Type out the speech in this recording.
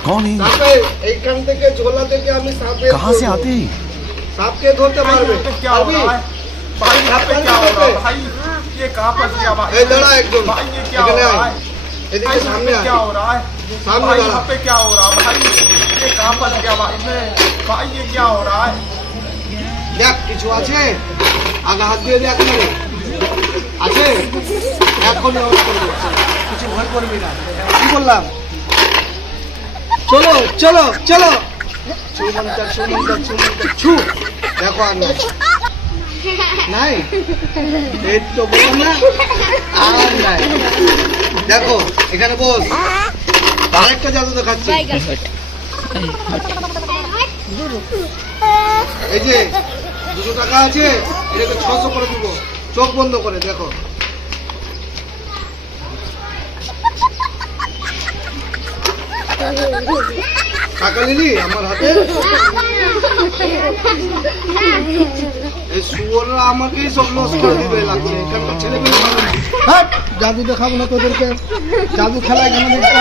कौन है সাপে এইখান থেকে ঝোলা থেকে আমি সাপে कहाँ से आते हैं সাপকে ধরতে পারবে पे क्या हो रहा है भाई यहाँ पे क्या हो रहा है भाई ये कहाँ फंस गया भाई এই দাঁড়া একদম भाई ये क्या हो এখানে रहा আয় है এদিকে भाई यहाँ সামনে पे আয় क्या हो रहा है सामने भाई वाला। यहाँ पे क्या हो रहा है भाई ये कहाँ फंस गया भाई मैं भाई ये क्या हो रहा है দেখ কিছু আছে আগে হাত দিয়ে দেখ না রে। আছে এখন কিছু ভয় করবি না কি বললাম চলো চলো চলো। সুমন্তার সুমন্তার ছু, দেখো আর নাই? এই তো বললাম না, আর নাই। দেখো, এখানে বস। আরেকটা জাদু দেখাচ্ছি এই যে, দুশো টাকা আছে, এটাকে ছশো করে দিব। চোখ বন্ধ করে, দেখো। টাকা নিলি? আমার হাতে? আমাকেই সব নষ্ট করে লাগছে। এখানকার ছেলেগুলো হ্যাঁ, জাদু দেখাবো না তোদেরকে। জাদু খেলা কেন দেখতে